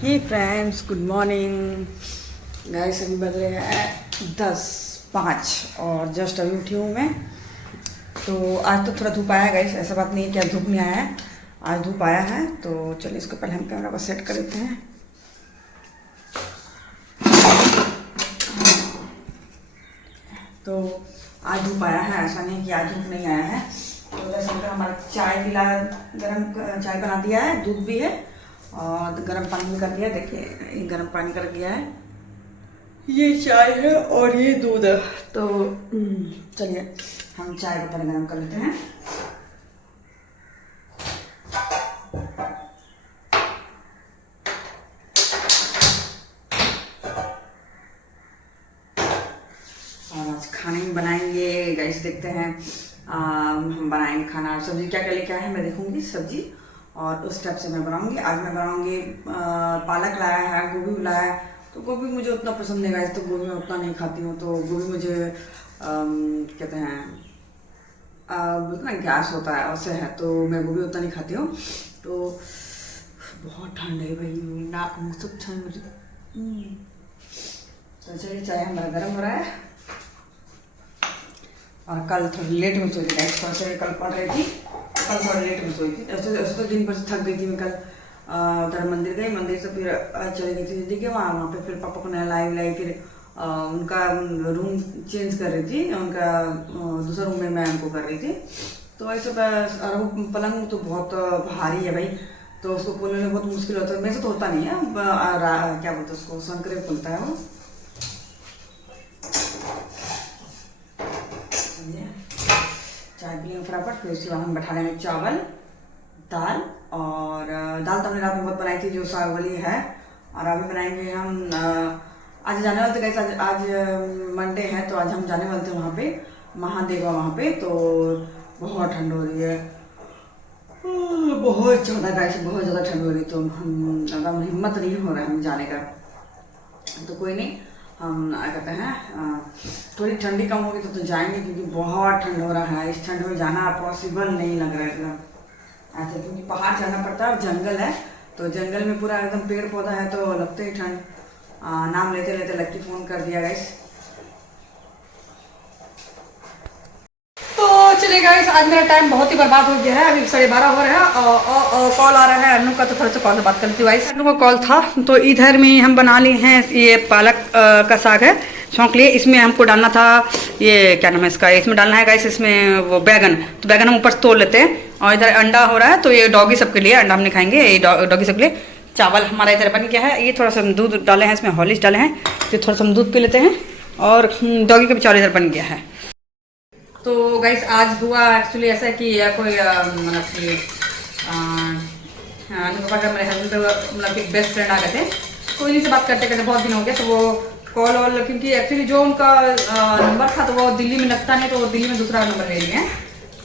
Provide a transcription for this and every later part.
हे friends, good morning guys. अभी बज रहे हैं 10:05 और जस्ट अभी उठी हूँ मैं। तो आज तो थोड़ा धूप आया है गाइस, ऐसा बात नहीं है कि आज धूप नहीं आया है, आज धूप आया है। तो चलिए इसको पहले हम कैमरा को सेट कर देते हैं। तो आज धूप आया है, ऐसा नहीं कि आज धूप नहीं आया है। तो जैसे हमारा चाय पिला, गर्म चाय बना दिया है, दूध भी है और गर्म पानी भी कर दिया। देखिए ये गर्म पानी कर दिया है, ये चाय है और ये दूध है। तो चलिए हम चाय को पहले गर्म कर लेते हैं। और आज खाने में बनाएंगे गाइस, देखते हैं हम बनाएंगे खाना। सब्जी क्या क्या लेके आए हैं मैं देखूंगी सब्जी, और उस टाइप से मैं बनाऊंगी। आज मैं बनाऊंगी पालक लाया है, गोभी लाया है। तो गोभी मुझे उतना पसंद नहीं गाइस, तो गोभी मैं उतना नहीं खाती हूँ। तो गोभी मुझे कहते हैं बोलते ना गैस होता है, वैसे है, तो मैं गोभी उतना नहीं खाती हूँ। तो बहुत ठंड है भाई, नाक मुँह सब ठंड मुझे। तो चलिए चाय हमारा गर्म हो रहा है। और कल थोड़ी लेट में सोई थी गाइस, थोड़ा सा कल पढ़ रही थी, कल थोड़ा लेट में सोई थी। ऐसे तो दिन भर से थक गई थी मैं। कल उधर मंदिर गई, मंदिर से फिर चली गई थी दीदी के वहाँ पे। फिर पापा को नहलाई, फिर उनका रूम चेंज कर रही थी, उनका दूसरा रूम में मैं उनको कर रही थी। तो ऐसे पलंग तो बहुत भारी है भाई, तो उसको खोलने में बहुत मुश्किल होता है। मेरे से तो होता नहीं है, क्या बोलते हैं उसको, संकरे खुलता है वो। चाय पिएंगे फटाफट, फिर उसके बाद हम बैठा लेंगे चावल दाल। और दाल तो हमने रात में बहुत बनाई थी, जो सावली है। और अभी बनाएंगे हम आज जाने वाले थे कैसे, आज मंडे है, तो आज हम जाने वाले थे वहाँ पे महादेवा वहाँ पे। तो बहुत ठंड हो रही है, बहुत ज़्यादा गाइस, बहुत ज़्यादा ठंड हो रही है। तो हम एकदम हिम्मत नहीं हो रहा है हम जाने का। तो कोई नहीं, हम क्या कहते हैं थोड़ी ठंडी कम होगी तो जाएंगे, क्योंकि बहुत ठंड हो रहा है। इस ठंड में जाना पॉसिबल नहीं लग रहा है एकदम ऐसे, क्योंकि पहाड़ जाना पड़ता है और जंगल है। तो जंगल में पूरा एकदम पेड़ पौधा है, तो लगते ही ठंड। नाम लेते लेते लक्की फ़ोन कर दिया गाइस। तो चलिए गाइस, आज मेरा टाइम बहुत ही बर्बाद हो गया है। अभी 12:30 हो रहा है और कॉल आ रहा है अनु का, तो थोड़ा सा कॉल से बात करती हूँ गाइस। अनु का कॉल था, तो इधर में हम बना लिए हैं, ये पालक का साग है, छौंक लिए। इसमें हमको डालना था, ये क्या नाम है इसका, इसमें डालना है गाइस इसमें वो बैगन। तो बैगन हम ऊपर से तोड़ लेते हैं। और इधर अंडा हो रहा है, तो ये डॉगी सबके लिए अंडा हमने खाएंगे, ये डॉगी सबके लिए। चावल हमारा इधर बन गया है। ये थोड़ा सा हम दूध डाले हैं, इसमें हॉर्लिक्स डाले हैं, तो थोड़ा सा हम दूध पी लेते हैं। और डॉगी का भी चावल इधर बन गया है। तो गाइस आज हुआ एक्चुअली ऐसा कि कोई मतलब कि मेरे हस्बैंड मतलब कि बेस्ट फ्रेंड आ गए थे, तो इन्हीं से बात करते करते बहुत दिन हो गए। तो वो कॉल वॉल, क्योंकि एक्चुअली जो उनका नंबर था तो वो दिल्ली में लगता नहीं, तो वो दिल्ली में दूसरा नंबर ले लिए हैं।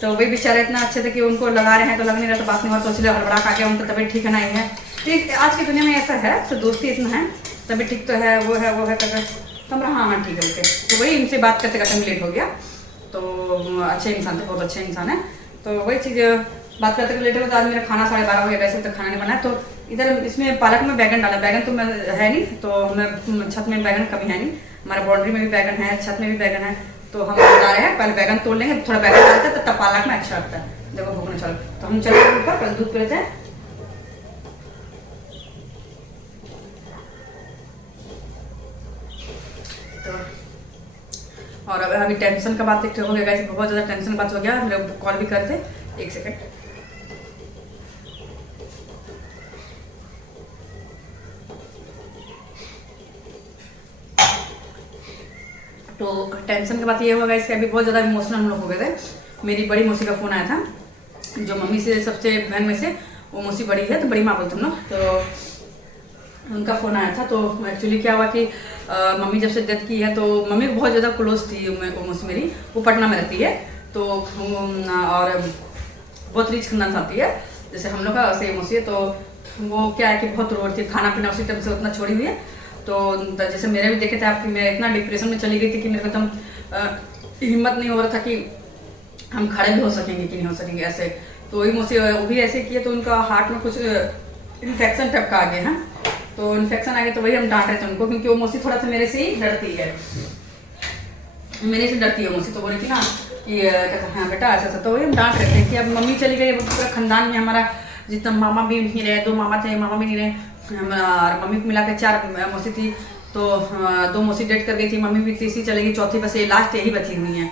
तो वही बेचारे इतना अच्छे थे कि उनको लगा रहे हैं, तो लग नहीं रहा, तो बात नहीं हुआ। तो इसलिए हड़बड़ा खा के उनका तबीयत ठीक है नहीं है। ठीक, आज की दुनिया में ऐसा है, तो दोस्ती इतना है, तबीयत ठीक तो है, वो है कर तो हम हाँ ठीक है ओके। तो वही इनसे बात करते करते लेट हो गया। तो अच्छे इंसान थे, बहुत अच्छे इंसान है। तो वही चीज़ बात करते लेट हो। तो आज मेरा खाना 12:30 हो गया, वैसे तक खाना नहीं बना। तो इधर इसमें पालक में बैगन डाला, बैगन तो मैं है नहीं, तो हमें छत में बैगन कभी है नहीं, हमारा बाउंड्री में भी बैगन है, छत में भी बैगन है। तो हम बता रहे हैं पहले बैगन तोड़ लेंगे, थोड़ा बैगन डालते हैं, तब पालक में अच्छा लगता है। देखो भूखने चलो, तो हम चले ऊपर, पहले दूध पी लेते हैं। और अभी टेंशन का बात एक हो गया, बहुत ज़्यादा टेंशन बात हो गया। मेरे कॉल भी करते, एक सेकंड। तो टेंशन की बात ये होगा इसके, अभी बहुत ज़्यादा इमोशनल हम लोग हो गए थे। मेरी बड़ी मौसी का फ़ोन आया था, जो मम्मी से सबसे बहन में से वो मौसी बड़ी है, तो बड़ी माँ बोलते हम लोग। तो उनका फ़ोन आया था। तो एक्चुअली क्या हुआ कि मम्मी जब से डेथ की है, तो मम्मी बहुत ज़्यादा क्लोज थी वो मौसी मेरी, वो पटना में रहती है। तो और बहुत रिच खानदान आती है, जैसे हम लोग का वैसे मौसी है। तो वो क्या है कि बहुत रो रही थी, खाना पीना उसी टाइम से उतना छोड़ी हुई है। तो जैसे मेरे भी देखे थे आपकी, मैं इतना डिप्रेशन में चली गई थी कि मेरे को एकदम हिम्मत नहीं हो रहा था कि हम खड़े भी हो सकेंगे कि नहीं हो सकेंगे ऐसे। तो वही मौसी वो भी ऐसे किए, तो उनका हार्ट में कुछ इन्फेक्शन टाइप का आ गया है। तो इन्फेक्शन आ गया, तो वही हम डांट रहे थे उनको, क्योंकि वो मौसी थोड़ा सा मेरे से ही डरती है, मेरे से डरती है मौसी। तो बोली थी ना कि कहते हाँ बेटा ऐसा ऐसा, तो वही हम डांट रहे थे कि अब मम्मी चली गई, अब पूरा खानदान में हमारा जितना मामा भी नहीं रहे, 2 मामा थे, मामा भी नहीं रहे, मम्मी को मिला के 4 मौसी थी, तो 2 मौसी डेट कर गई थी, मम्मी भी तीसरी चलेगी, चौथी बस ये लास्ट यही बची हुई है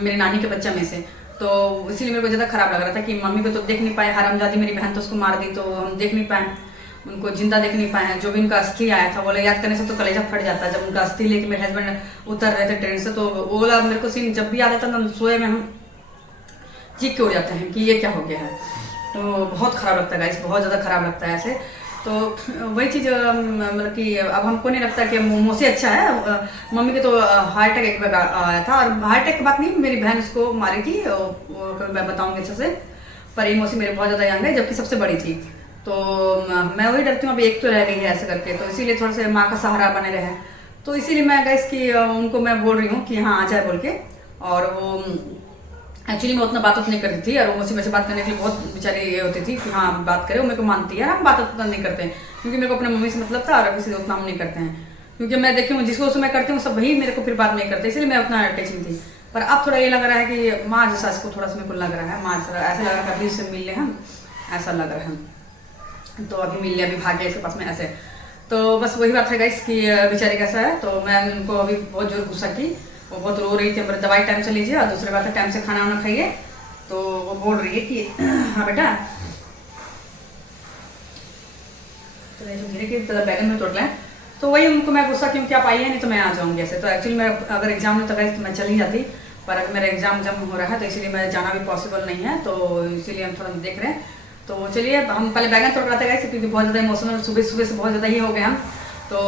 मेरी नानी के बच्चा में से। तो इसीलिए मेरे को ज़्यादा खराब लग रहा था कि मम्मी को तो देख नहीं पाए, हरामजादी मेरी बहन तो उसको मार दी, तो हम देख नहीं पाए, उनको जिंदा देख नहीं पाए। जो भी उनका अस्थि आया था, बोले याद करने से तो कलेजा फट जाता है। जब उनका अस्थि लेके मेरे हस्बैंड उतर रहे थे ट्रेन से, तो वो बोला मेरे को सीन जब भी आता था ना, सोए में हम चीख के उड़ जाते हैं कि ये क्या हो गया है। तो बहुत ख़राब लगता है गाइस, बहुत ज़्यादा ख़राब लगता है ऐसे। तो वही चीज़ मतलब कि अब हमको नहीं लगता कि मौसी अच्छा है। मम्मी के तो हार्ट अटैक एक बार आया था, और हार्ट अटैक की बात नहीं, मेरी बहन उसको मारी थी, कभी मैं बताऊँगी अच्छे से। पर ये मौसी मेरे बहुत ज़्यादा यंग है, जबकि सबसे बड़ी थी। तो मैं वही डरती हूँ, अभी एक तो रह गई है ऐसे करके, तो इसीलिए थोड़ा सा माँ का सहारा बने रहे। तो इसीलिए मैं गाइस कि उनको मैं बोल रही हूँ कि हाँ आ जाए बोल के। और वो एक्चुअली मैं उतना बात नहीं करती थी, और वो मुझसे वैसे बात करने के लिए बहुत बेचारी ये होती थी कि हाँ बात करे, वो मेरे को मानती है, हम बात उतना नहीं करते हैं, क्योंकि मेरे को अपने मम्मी से मतलब था, और किसी से उतना हम नहीं करते हैं, क्योंकि मैं देखी हूँ जिसको उसमें मैं करती हूँ सब वही मेरे को फिर बात नहीं करते, इसलिए मैं उतना अटैचिंग थी। पर अब थोड़ा ये लग रहा है कि माँ जैसा इसको थोड़ा सा मेरे को लग रहा है, माँ ऐसा लग रहा है कभी से मिल ले हम, ऐसा लग रहा है। तो अभी मिल ले, अभी भाग गए इसके पास में ऐसे। तो बस वही बात है गाइस कि बेचारी कैसा है। तो मैं उनको अभी बहुत जोर गुस्सा की, वो बहुत रो रही थी, मेरे दवाई टाइम से लीजिए, और दूसरी बात है टाइम से खाना वाना खाइए। तो वो बोल रही है कि हाँ बेटा, तो धीरे धीरे बैगन में तोड़ लें। तो वही उनको मैं गुस्सा क्योंकि आप आइए, नहीं तो मैं आ जाऊँगी ऐसे। तो एक्चुअली मेरा अगर एग्जाम नहीं होता तो मैं चली जाती, पर अगर मेरा एग्जाम जब हो रहा है तो इसीलिए मैं जाना भी पॉसिबल नहीं है, तो इसीलिए हम थोड़ा देख रहे हैं। तो चलिए हम पहले बैगन तोड़ रहे थे, क्योंकि बहुत ज़्यादा इमोशनल सुबह सुबह से बहुत ज़्यादा ही हो गए हम। तो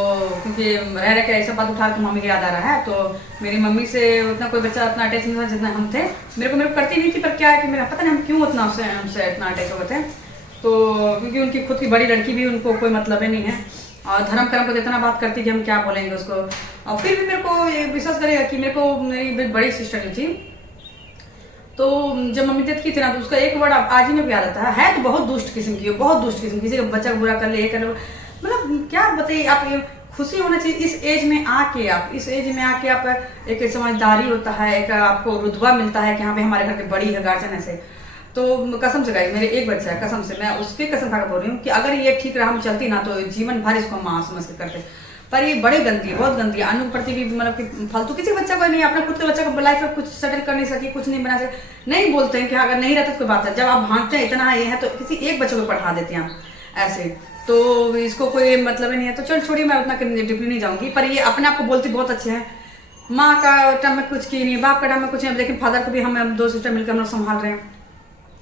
क्योंकि रह के ऐसा बात उठा तो मम्मी की याद आ रहा है। तो मेरी मम्मी से उतना कोई बच्चा उतना अटैच नहीं था जितना हम थे। मेरे को करती नहीं थी, पर क्या है कि मेरा पता नहीं हम क्यों उतना हमसे इतना अटैच हो गए थे। तो क्योंकि उनकी खुद की बड़ी लड़की भी, उनको कोई मतलब ही नहीं है, और धर्म कर्म को इतना बात करती कि हम क्या बोलेंगे उसको। और फिर भी मेरे को ये विश्वास करेगा कि मेरे को मेरी बड़ी सिस्टर थी, तो जब मम्मी डेथ की थी ना, तो उसका एक वर्ड आज ही मेरे को याद आता है तो बहुत दुष्ट किस्म की, बहुत दुष्ट किस्म, किसी का बच्चा को बुरा कर ले, ये कर लो, मतलब क्या बताइए आप। ये खुशी होना चाहिए इस एज में आके, आप इस एज में आके आप एक समझदारी होता है, एक आपको रुतबा मिलता है कि हाँ भाई हमारे घर के बड़ी है गार्जियन ऐसे। तो कसम से गाइस, मेरे एक बच्चा है, कसम से मैं उसकी कसम खा बोल रही हूँ कि अगर ये ठीक रहा हम चलती ना, तो जीवन भर इसको माँ समझ के करते। पर ये बड़े गंदी है, बहुत गंदी है, अनु प्रति भी मतलब कि फालतू किसी बच्चा को नहीं, अपना खुद के बच्चा को लाइफ में कुछ सेटल कर नहीं सकी, कुछ नहीं बना सके, नहीं बोलते हैं कि अगर नहीं रहता तो कोई बात है। जब आप भागते हैं इतना ये है तो किसी एक बच्चे को पढ़ा देते हैं आप ऐसे, तो इसको कोई मतलब ही नहीं है। तो चल छोड़िए, मैं उतना डीपली नहीं जाऊंगी। पर ये अपने आप को बोलती बहुत अच्छे हैं, माँ का टाइम में कुछ की नहीं, बाप का टाइम में कुछ नहीं, लेकिन फादर को भी हम 2 सिस्टर मिलकर हम लोग संभाल रहे हैं।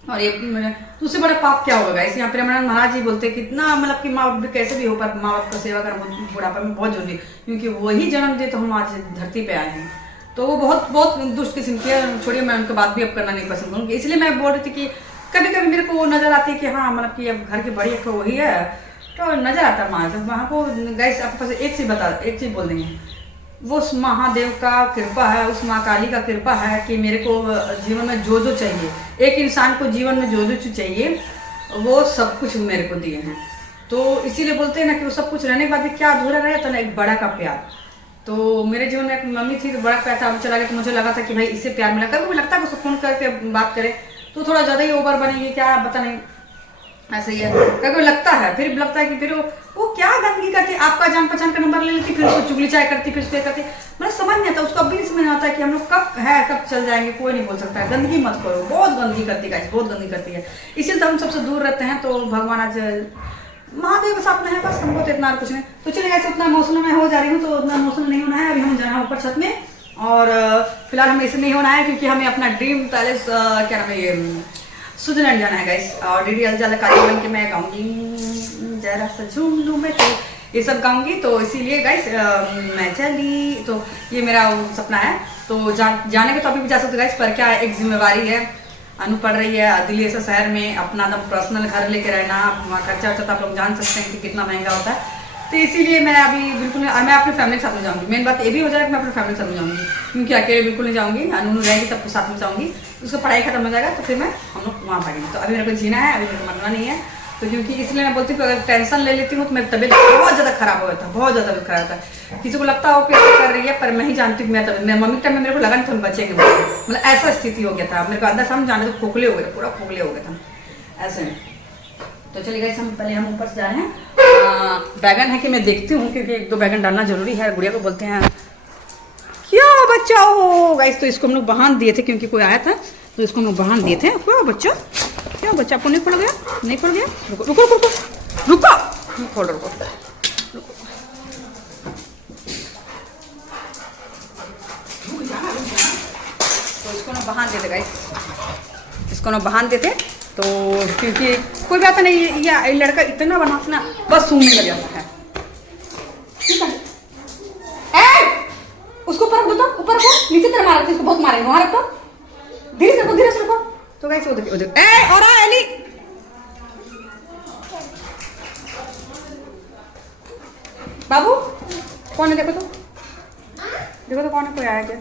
और ये तो उससे बड़ा पाप क्या होगा इस यहाँ पे रमणानंद महाराज जी बोलते कितना मतलब कि माँ बाप कैसे भी हो, पर माँ बाप का सेवा करना बुढ़ापा में बहुत जरूरी है, क्योंकि वही जन्म दे तो हम आज धरती पे आए हैं। तो वो बहुत बहुत दुष्ट किस्म की है। छोड़िए, मैं उनकी बात भी अब करना नहीं पसंद करूँगी, इसलिए मैं बोल रही थी कि कभी कभी मेरे को वो नजर आती है कि हाँ मतलब कि अब घर की बड़ी एक वही है, तो नजर आता है वहाँ को। गैस आपके पास एक चीज बोल देंगे, वो उस महादेव का कृपा है, उस माँ काली का कृपा है कि मेरे को जीवन में जो जो चाहिए, एक इंसान को जीवन में जो जो चाहिए वो सब कुछ मेरे को दिए हैं। तो इसीलिए बोलते हैं ना कि वो सब कुछ रहने के बाद भी क्या अधूरा रहे, तो ना एक बड़ा का प्यार। तो मेरे जीवन में एक मम्मी थी तो बड़ा प्यार था, चला गया तो मुझे लगा था कि भाई इससे प्यार मिला। कभी लगता है उसको फोन करके बात करे तो थोड़ा ज़्यादा ही ओवर बनेगी क्या, पता नहीं, ऐसे ही है। कभी लगता है, फिर लगता है कि फिर वो क्या गंदगी करती, आपका जान पहचान का नंबर ले लेती, फिर उसको चुगली चाय करती, फिर उसको करती, मतलब समझ नहीं आता। उसको अभी नहीं समझ आता है कि हम लोग कब है कब चल जाएंगे, कोई नहीं बोल सकता है। गंदगी मत करो, बहुत गंदगी करती है, बहुत गंदगी करती है, इसीलिए तो हम सबसे दूर रहते हैं। तो भगवान आज महादेव के साथ में है, बस हमको तो इतना कुछ नहीं। तो चलिए ऐसे उतना इमोशनल में हो जा रही हूँ, तो उतना इमोशनल नहीं होना है। अभी हम जाना है ऊपर छत में, और फिलहाल हमें इसे नहीं होना है क्योंकि हमें अपना ड्रीम पैलेस क्या नाम है ये स्विट्जरलैंड जाना है गाइस। और डीडी अलजाला काली बन के मैं गाऊंगी जरा सा झूम लूँ मैं, तो ये सब गाऊंगी। तो इसीलिए गाइस मैं चली, तो ये मेरा सपना है। तो जाने के तो अभी भी जा सकते गाइस, पर क्या एक जिम्मेवारी है। अनु पढ़ रही है दिल्ली ऐसा शहर में, अपना एकदम पर्सनल घर लेके रहना, खर्चा वर्चा तो आप लोग जान सकते हैं कि कितना महंगा होता है। तो इसीलिए मैं अभी बिल्कुल मैं अपनी फैमिली के साथ में जाऊँगी। मेन बात ये भी हो जाएगा कि मैं अपनी फैमिली के साथ में जाऊँगी, क्योंकि अकेले बिल्कुल नहीं जाऊँगी। अनु रहेगी तब साथ में जाऊँगी, उसका पढ़ाई खत्म हो जाएगा तो फिर मैं हम लोग वहाँ भागेंगे। तो अभी मेरे को जीना है, अभी मेरे को मरना नहीं है। तो क्योंकि इसलिए मैं बोलती हूँ अगर टेंशन ले लेती हूँ तो मेरी तबीयत बहुत ज़्यादा खराब हो जाता है, बहुत ज़्यादा तबीयत खराब होता है। किसी को लगता हो कि ऐसा कर रही है, पर मैं ही जानती हूँ मेरे मम्मी टाइम में मेरे को लगा नहीं था बचेंगे, मतलब ऐसा स्थिति हो गया था मेरे को, अंदर से हम जाने तो खोखले हो गए थे, पूरा खोखले हो गए थे ऐसे में। तो चलिए गाइस हम पहले ऊपर से जा रहे हैं। बैगन है कि मैं देखती हूँ क्योंकि 1-2 बैगन डालना जरूरी है। गुड़िया को बोलते हैं क्या बच्चा हो गाइस, तो इसको हम लोग बांध दिए थे क्योंकि कोई आया था, तो इसको हम लोग बांध दिए थे। क्या बच्चा, क्या बच्चा आपको नहीं पड़ गया, नहीं पड़ गया, रुको रुको रुको रुको, खोल रुको, तो इसको ना बांध देते गाइस, इसको ना बांध देते तो क्योंकि कोई बात नहीं, या लड़का इतना बनाना बस सूंघने लग जाता है। ठीक है, उसको ऊपर रखो, तो ऊपर रखो, नीचे तरफ मारो, इसको बहुत मारेंगे, वहां रखो, धीरे से रखो, धीरे से रखो। तो गाइस वो देखो और एली बाबू कौन है, देखो तो, देखो तो कौन है, कोई आया क्या?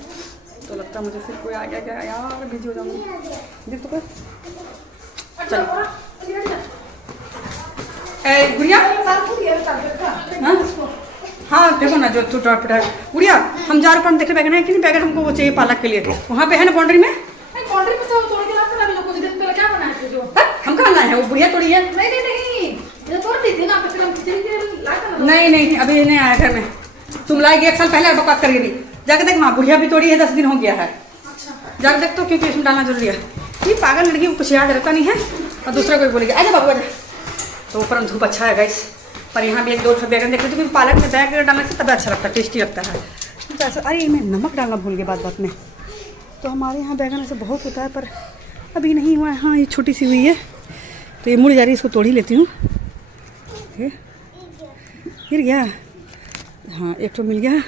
तो लगता है मुझे फिर कोई आ गया क्या यार, बिजी हो जाऊंगी। देख तो कोई, चलो गुड़िया, हाँ देखो ना जो टूटा फटा गुड़िया, हम जा रहे हैं, देखे बैगन है कि नहीं, बैगन हमको वो चाहिए पालक के लिए, वहाँ पे है ना बाउंड्री में, बाउंड्री में तो तोड़ के लाकर अभी कुछ दिन पहले क्या बनाया थे जो हम कहाँ लाए हैं, वो बुढ़िया तोड़ी है। नहीं ये तोड़ दी थी ना, फिर हम खिचड़ी के लाकर नहीं अभी नहीं आया घर में, तुम लाएगी 1 साल पहले बकवास करेगी भी, जाके देख वहाँ बुढ़िया भी तोड़ी है, 10 दिन हो गया है। अच्छा जाकर देख तो, क्योंकि इसमें डालना जरूरी है। ये पागल लड़की को कुछ याद रहता नहीं है और दूसरा कोई बोलेगी आजा बाबू आजा। तो ऊपर धूप अच्छा है गाइस, पर यहाँ भी 1-2 बैगन देख लेते, क्योंकि पालक में बैगन डालने से तब अच्छा लगता है, टेस्टी लगता है। तो ऐसा, अरे मैं नमक डालना भूल गया बात में। तो हमारे यहाँ बैगन ऐसे बहुत होता है, पर अभी नहीं हुआ है। हाँ ये छोटी सी हुई है, तो ये मुड़ जा रही है, इसको तोड़ ही लेती हूँ। गिर गया, हाँ एक तो मिल गया।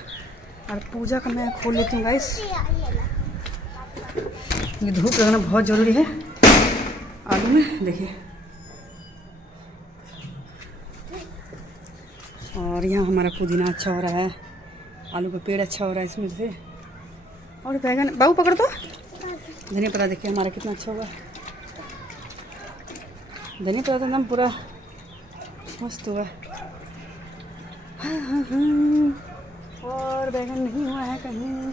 और पूजा का मैं खोल लेती हूँ गाइस, ये धूप लगाना बहुत ज़रूरी है आलू में, देखिए। और यहाँ हमारा पुदीना अच्छा हो रहा है, आलू का पेड़ अच्छा हो रहा है इसमें से। और बैगन बाबू पकड़ तो, धनिया पत्ता देखिए हमारा कितना अच्छा हुआ, धनिया पत्ता एकदम पूरा मस्त हुआ। हाँ। और बैगन नहीं हुआ है कहीं,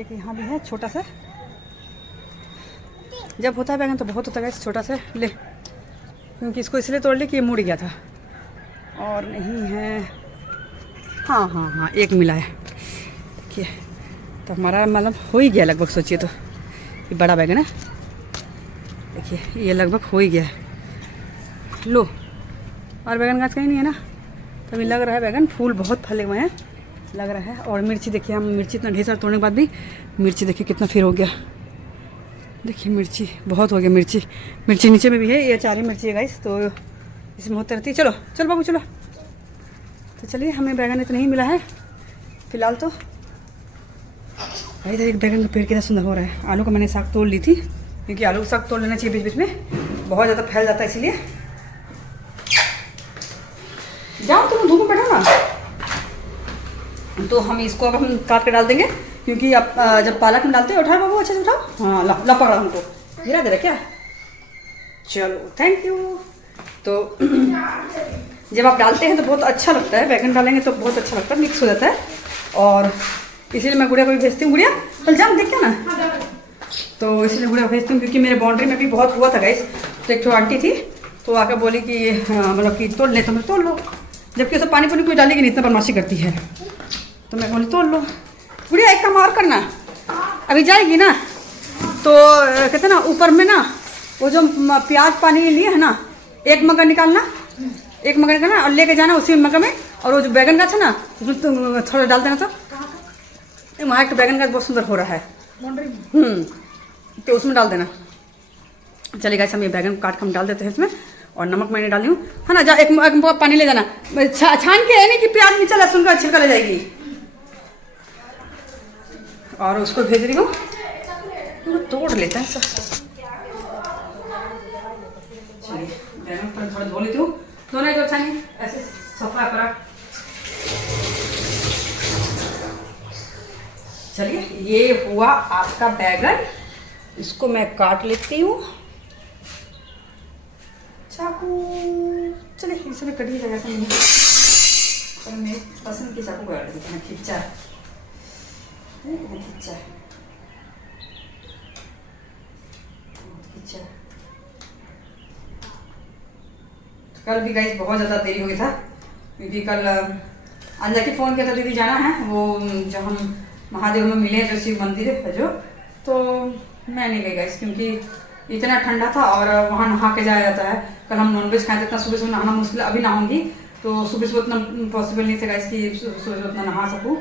एक यहाँ भी है छोटा सा, जब होता है बैगन तो बहुत होता है छोटा सा ले, क्योंकि इसको इसलिए तोड़ लिया कि ये मुड़ गया था। और नहीं है, हाँ एक मिला है, देखिए। तो हमारा मतलब हो ही गया लगभग, सोचिए तो ये बड़ा बैगन है, देखिए ये लगभग हो ही गया है। लो, और बैगन गाछ कहीं नहीं है ना, तभी लग रहा है बैगन, फूल बहुत फले हुए हैं लग रहा है। और मिर्ची देखिए, हम मिर्ची इतना ढेर सारा तोड़ने के बाद भी मिर्ची देखिए कितना फिर हो गया, देखिए मिर्ची बहुत हो गया। मिर्ची नीचे में भी है, ये 4 ही मिर्ची है गाइस, तो इसमें होती रहती है। चलो बाबू चलो, तो चलिए हमें बैगन इतना ही मिला है फिलहाल। तो इधर एक बैगन का पेड़ कितना सुंदर हो रहा है। आलू का मैंने साग तोड़ ली थी, क्योंकि आलू का साग तोड़ लेना चाहिए बीच बीच में, बहुत ज़्यादा फैल जाता है इसीलिए। जाओ तुम धूप में बैठो ना, तो हम इसको अब हम काट के डाल देंगे, क्योंकि आप जब पालक में डालते हो, उठाओ बाबू अच्छे से उठाओ, हाँ ला पकड़ा हमको, गिरा दे रहा क्या, चलो थैंक यू। तो जब आप डालते हैं तो बहुत अच्छा लगता है, बैगन डालेंगे तो बहुत अच्छा लगता है, मिक्स हो जाता है। और इसीलिए मैं गुड़िया को भी भेजती हूँ, गुड़िया कल जाम देख क्या ना, तो इसलिए गुड़िया को भेजती हूँ, क्योंकि मेरे बाउंड्री में भी बहुत हुआ था गाइस। तो एक आंटी थी, तो आकर बोली कि मतलब कि तोड़ ले, तो मैं तोड़ लो, जबकि उसे पानी कोई डालेगी नहीं, इतना बदमाशी करती है। तो मैं बोली तोड़ लो। गुड़िया एक काम और करना, अभी जाएगी ना तो कहते ना ऊपर में ना वो जो प्याज पानी लिए है ना, एक मग्गा निकालना, एक मग्गा निकालना और लेके जाना उसी मग्गा में, और वो जो बैगन गाछ है ना उसमें थोड़ा डाल देना। तो वहाँ एक बैगन गाछ बहुत सुंदर हो रहा है, तो उसमें डाल देना। चलेगा, हम ये बैगन काट के हम डाल देते हैं इसमें, और नमक मैंने डाली हूँ, है ना। जा एक पानी ले जाना, छान के है नहीं कि प्याज नीचे लहसुन का छिलका ले जाएगी। और उसको भेज रही हूँ, तो तोड़ लेता है सब। चलिए बैगन थोड़ा धो लेती हूँ, दोनों जो छानी ऐसे सफा करा। चलिए ये हुआ आपका बैगन, इसको मैं काट लेती हूँ। चाकू चलिए इसे भी कटिए जगह से पर मेरी पसंद की चाकू काट देते हैं खिंचा खिंचा खिंचा। कल भी गाइस बहुत ज़्यादा देरी हो गया था क्योंकि कल अंजा के फ़ोन किया था दीदी जाना है वो जो हम महादेव में मिले जो शिव मंदिर है जो, तो मैं नहीं गई गाइस क्योंकि इतना ठंडा था और वहाँ नहा के जाया जाता है। कल हम नॉनवेज खाए थे, इतना सुबह सुबह नहाना मुश्किल, अभी नहाऊंगी तो सुबह सुबह उतना पॉसिबल नहीं था गाइस कि सुबह उतना नहा सकूँ,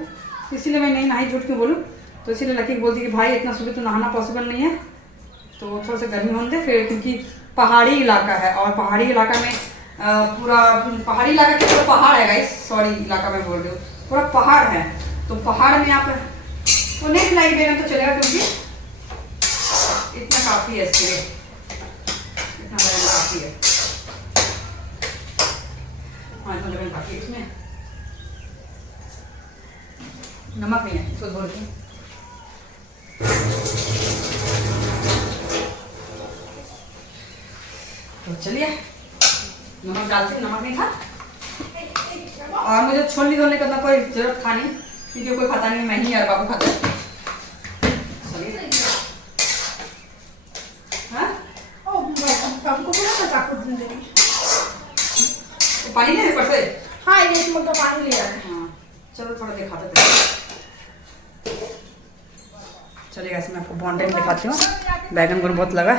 इसीलिए मैं नहीं नहाई, झूठ क्यों बोलूँ। तो इसीलिए लकी बोलती कि भाई इतना सुबह तो नहाना पॉसिबल नहीं है, तो थोड़ा सा गर्मी होने दे फिर, क्योंकि पहाड़ी इलाका है और पहाड़ी इलाका में पूरा पहाड़ी इलाका के पूरा पहाड़ है गाइस, सॉरी इलाका में बोल रही हूँ, पूरा पहाड़ है। तो पहाड़ में आप वो नहीं खिलाई बेगम तो चलेगा क्योंकि इतना काफ़ी है इसके लिए, इतना बड़ा काफ़ी है। हाँ इतना बड़ा काफ़ी है, इसमें नमक नहीं है तो बोल रही हूँ। तो चलिए नमक डालते हैं, नमक नहीं था और मुझे छोलनी धोने का कोई जरूरत था नहीं क्योंकि कोई खाता नहीं, मैं ही और बाबू खाते हैं। हमको बोला था चाकू ढूंढने में। तो पानी नहीं है ऊपर से? हाँ ये मग का पानी ले रहा है। हाँ चलो थोड़ा दिखाते थे। चलिए गाइस मैं आपको बाउंड्री में दिखाती हूँ, बैगन को बहुत लगा।